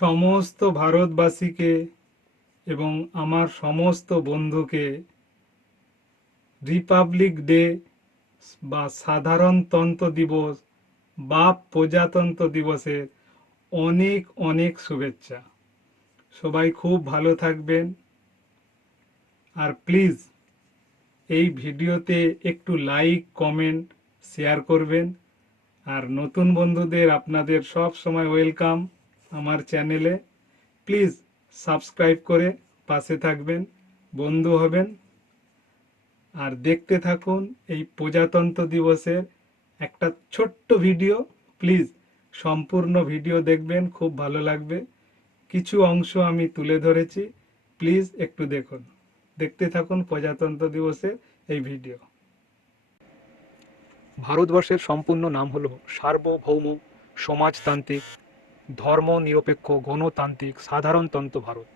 সমস্ত ভারতবাসীকে এবং আমার সমস্ত বন্ধুকে রিপাবলিক ডে বা সাধারণতন্ত্র দিবস বা প্রজাতন্ত্র দিবসের অনেক অনেক শুভেচ্ছা। সবাই খুব ভালো থাকবেন। আর প্লিজ এই ভিডিওতে একটু লাইক, কমেন্ট, শেয়ার করবেন। আর নতুন বন্ধুদের আপনাদের সব সময় ওয়েলকাম আমার চ্যানেলে। প্লিজ সাবস্ক্রাইব করে পাশে থাকবেন, বন্ধু হবেন। আর দেখতে থাকুন এই প্রজাতন্ত্র দিবসের একটা ছোট্ট ভিডিও। প্লিজ সম্পূর্ণ ভিডিও দেখবেন, খুব ভালো লাগবে। কিছু অংশ আমি তুলে ধরেছি, প্লিজ একটু দেখুন। দেখতে থাকুন প্রজাতন্ত্র দিবসের এই ভিডিও। ভারতবর্ষের সম্পূর্ণ নাম হলো সার্বভৌম সমাজতান্ত্রিক ধর্মনিরপেক্ষ গণতান্ত্রিক সাধারণতন্ত্র ভারত।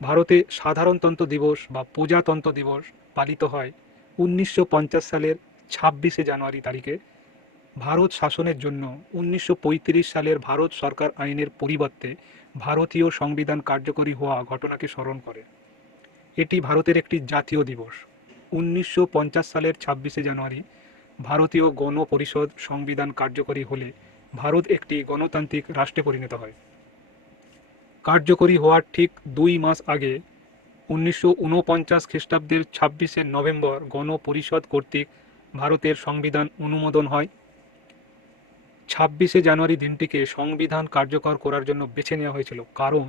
ভারতে সাধারণতন্ত্র দিবস বা প্রজাতন্ত্র দিবস পালিত হয় 1950 সালের 26শে জানুয়ারি তারিখে। ভারত শাসনের জন্য 1935 সালের ভারত সরকার আইনের পরিবর্তে ভারতীয় সংবিধান কার্যকরী হওয়া ঘটনাকে স্মরণ করে। এটি ভারতের একটি জাতীয় দিবস। 1950 সালের 26শে জানুয়ারি ভারতীয় গণপরিষদ সংবিধান কার্যকরী হলে ভারত একটি গণতান্ত্রিক রাষ্ট্রে পরিণত হয়। কার্যকরী হওয়ার ঠিক 2 মাস আগে 1949 খ্রিস্টাব্দের 26শে নভেম্বর গণপরিষদ কর্তৃক ভারতের সংবিধান অনুমোদন হয়। 26শে জানুয়ারি দিনটিকে সংবিধান কার্যকর করার জন্য বেছে নেওয়া হয়েছিল, কারণ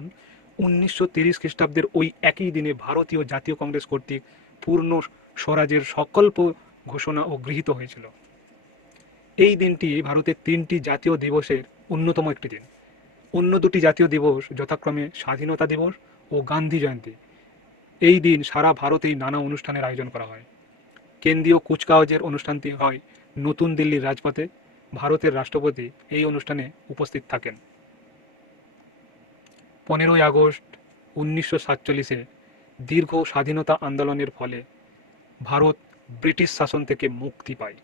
1930 খ্রিস্টাব্দের ওই একই দিনে ভারতীয় জাতীয় কংগ্রেস কর্তৃক পূর্ণ স্বরাজের সংকল্প ঘোষণা ও গৃহীত হয়েছিল। এই দিনটি ভারতের 3টি জাতীয় দিবসের অন্যতম একটি দিন। অন্য দুটি জাতীয় দিবস যথাক্রমে স্বাধীনতা দিবস ও গান্ধী জয়ন্তী। এই দিন সারা ভারতেই নানা অনুষ্ঠানের আয়োজন করা হয়। কেন্দ্রীয় কুচকাওয়াজের অনুষ্ঠানটি হয় নতুন দিল্লির রাজপথে। ভারতের রাষ্ট্রপতি এই অনুষ্ঠানে উপস্থিত থাকেন। 15ই আগস্ট 1947-এ দীর্ঘ স্বাধীনতা আন্দোলনের ফলে ভারত ব্রিটিশ শাসন থেকে মুক্তি পায়।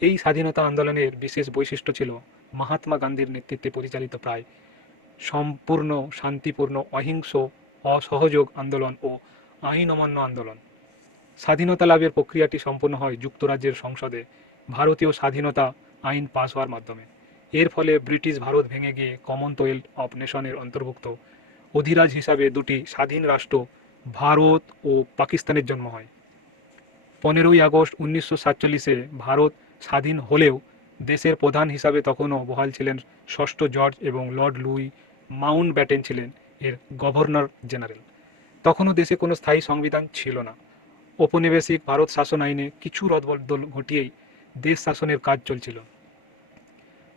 এই স্বাধীনতা আন্দোলনের বিশেষ বৈশিষ্ট্য ছিল মহাত্মা গান্ধীর নেতৃত্বে পরিচালিত প্রায় সম্পূর্ণ শান্তিপূর্ণ অহিংস অসহযোগ আন্দোলন ও আইন অমান্য আন্দোলন। স্বাধীনতা লাভের প্রক্রিয়াটি সম্পন্ন হয় যুক্তরাজ্যের সংসদে ভারতীয় স্বাধীনতা আইন পাস হওয়ার মাধ্যমে। এর ফলে ব্রিটিশ ভারত ভেঙে গিয়ে কমনওয়েলথ অফ নেশনের অন্তর্ভুক্ত অধিরাজ হিসাবে দুটি স্বাধীন রাষ্ট্র ভারত ও পাকিস্তানের জন্ম হয়। 15ই আগস্ট 1947-এ ভারত স্বাধীন হলেও দেশের প্রধান হিসাবে তখনও বহাল ছিলেন ষষ্ঠ জর্জ এবং লর্ড লুই মাউন্টব্যাটেন ছিলেন এর গভর্নর জেনারেল। তখনও দেশে কোনো স্থায়ী সংবিধান ছিল না। ঔপনিবেশিক ভারত শাসন আইনে কিছু রদবদল ঘটিয়েই দেশ শাসনের কাজ চলছিল।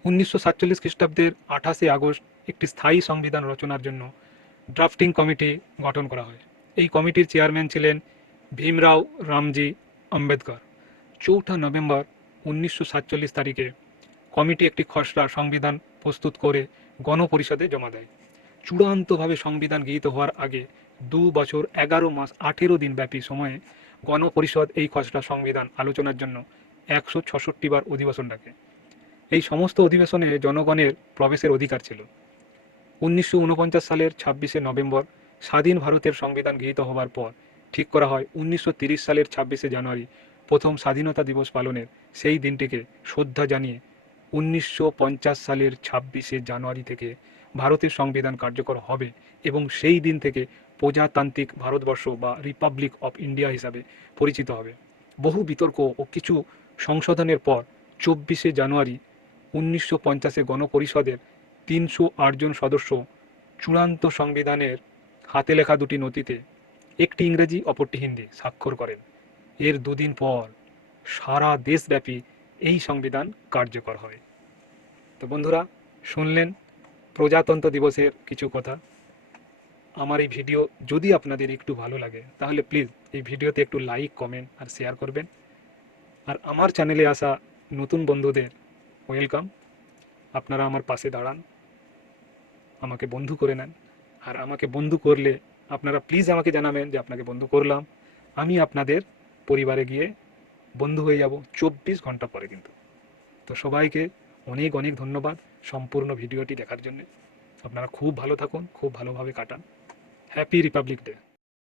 1947 খ্রিস্টাব্দের 28শে আগস্ট একটি স্থায়ী সংবিধান রচনার জন্য ড্রাফটিং কমিটি গঠন করা হয়। এই কমিটির চেয়ারম্যান ছিলেন ভীমরাও রামজি আম্বেদকর। 4 নভেম্বর 1947 তারিখে কমিটি একটি খসড়া সংবিধান প্রস্তুত করে গণপরিষদে জমা দেয়। চূড়ান্তভাবে সংবিধান গৃহীত হওয়ার আগে 2 বছর 11 মাস 18 দিন ব্যাপী সময়ে গণপরিষদ এই খসড়া সংবিধান আলোচনার জন্য 166 বার অধিবেশন ডাকে। এই সমস্ত অধিবেশনে জনগণের প্রবেশের অধিকার ছিল। 1949 সালের 26শে নভেম্বর স্বাধীন ভারতের সংবিধান গৃহীত হওয়ার পর ঠিক করা হয় 1930 সালের 26শে জানুয়ারি প্রথম স্বাধীনতা দিবস পালনের। সেই দিনটিকে শ্রদ্ধা জানিয়ে 1950 সালের 26শে জানুয়ারি থেকে ভারতের সংবিধান কার্যকর হবে এবং সেই দিন থেকে প্রজাতান্ত্রিক ভারতবর্ষ বা রিপাবলিক অফ ইন্ডিয়া হিসাবে পরিচিত হবে। বহু বিতর্ক ও কিছু সংশোধনের পর 24শে জানুয়ারি 1950-এ গণপরিষদের 308 জন সদস্য চূড়ান্ত সংবিধানের হাতে লেখা দুটি নথিতে, একটি ইংরেজি অপরটি হিন্দি, স্বাক্ষর করেন। এর দুদিন পর সারা দেশব্যাপী এই সংবিধান কার্যকর হয়। তো বন্ধুরা, শুনলেন প্রজাতন্ত্র দিবসের কিছু কথা। আমার এই ভিডিও যদি আপনাদের একটু ভালো লাগে তাহলে প্লিজ এই ভিডিওতে একটু লাইক, কমেন্ট আর শেয়ার করবেন। আর আমার চ্যানেলে আসা নতুন বন্ধুদের ওয়েলকাম। আপনারা আমার পাশে দাঁড়ান, আমাকে বন্ধু করে নেন। আর আমাকে বন্ধু করলে আপনারা প্লিজ আমাকে জানাবেন যে আপনাকে বন্ধু করলাম। আমি আপনাদের পরিবারে গিয়ে বন্ধু হয়ে যাব 24 ঘন্টা পরে কিন্তু। তো সবাইকে অনেক অনেক ধন্যবাদ সম্পূর্ণ ভিডিওটি দেখার জন্য। আপনারা খুব ভালো থাকুন, খুব ভালোভাবে কাটান। Happy Republic day.